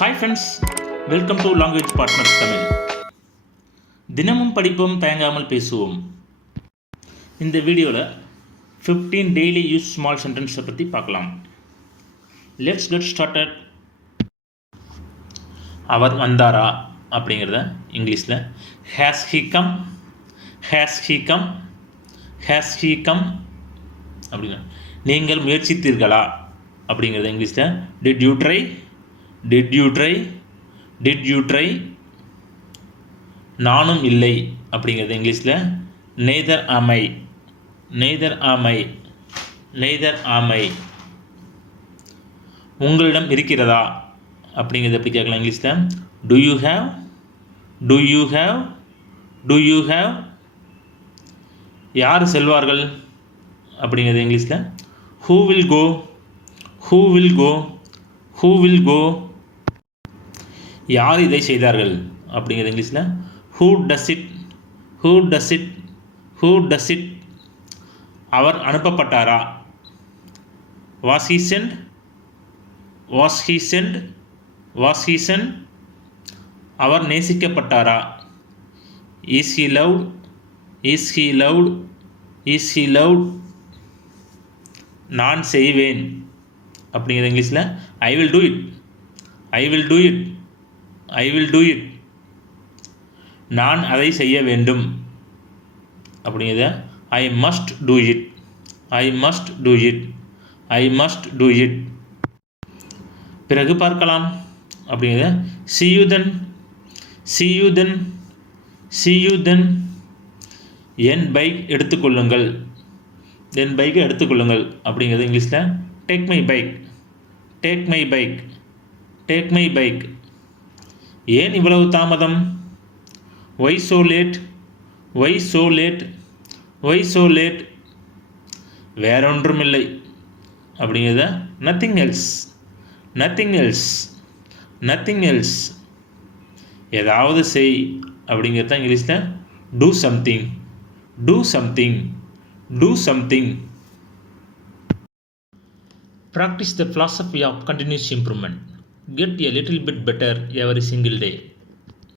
Hi friends, welcome to language partners Tamil. தினமும் படிப்போம், தயங்காமல் பேசுவோம். இந்த வீடியோவில் 15 டெய்லி யூஸ் ஸ்மால் சென்டென்ஸை பற்றி பார்க்கலாம். Let's get started. அவர் வந்தாரா அப்படிங்கிறத இங்கிலீஷில் has he come, has he come, has he come அப்படிங்கிற. நீங்கள் முயற்சித்தீர்களா அப்படிங்கிறத இங்கிலீஷில் did you try, did you try, did you try. நானும் இல்லை அப்படிங்கிறது இங்கிலீஷில் நெய்தர் ஆம் ஐ, நெய்தர் ஆம் ஐ, நெய்தர் ஆம் ஐ. உங்களிடம் இருக்கிறதா அப்படிங்கிறது எப்படி கேட்கலாம் இங்கிலீஷில் do you have, do you have, do you have. யார் செல்வார்கள் அப்படிங்கிறது இங்கிலீஷில் who will go, who will go, who will go. யார் இதை செய்தார்கள் அப்படிங்கிறது இங்கிலீஷில் who does it, who does it, who does it. அவர் அனுப்பப்பட்டாரா was he sent, was he sent, was he sent. அவர் நேசிக்கப்பட்டாரா is he loved, is he loved, is he loved. நான் செய்வேன் அப்படிங்கிறது இங்கிலீஷில் I will do it, I will do it, I will do it. நான் அதை செய்ய வேண்டும் அப்படிங்கிறத I must do it, I must do it, I must do it. பிறகு பார்க்கலாம் அப்படிங்கிறத see you then, see you then, see you then. என் bike எடுத்துக்கொள்ளுங்கள், என் பைக்கை எடுத்துக்கொள்ளுங்கள் அப்படிங்கிறது இங்கிலீஷில் take my bike, take my bike, take my bike. ஏன் இவ்வளவு தாமதம் why so late, why so late, why so late. வேறொன்றுமில்லை அப்படிங்கிறத nothing else, nothing else, nothing else. ஏதாவது செய் அப்படிங்கிறது தான் இங்கிலீஷில் do something, do something, do something. Practice the philosophy of continuous improvement. Get a little bit better every single day.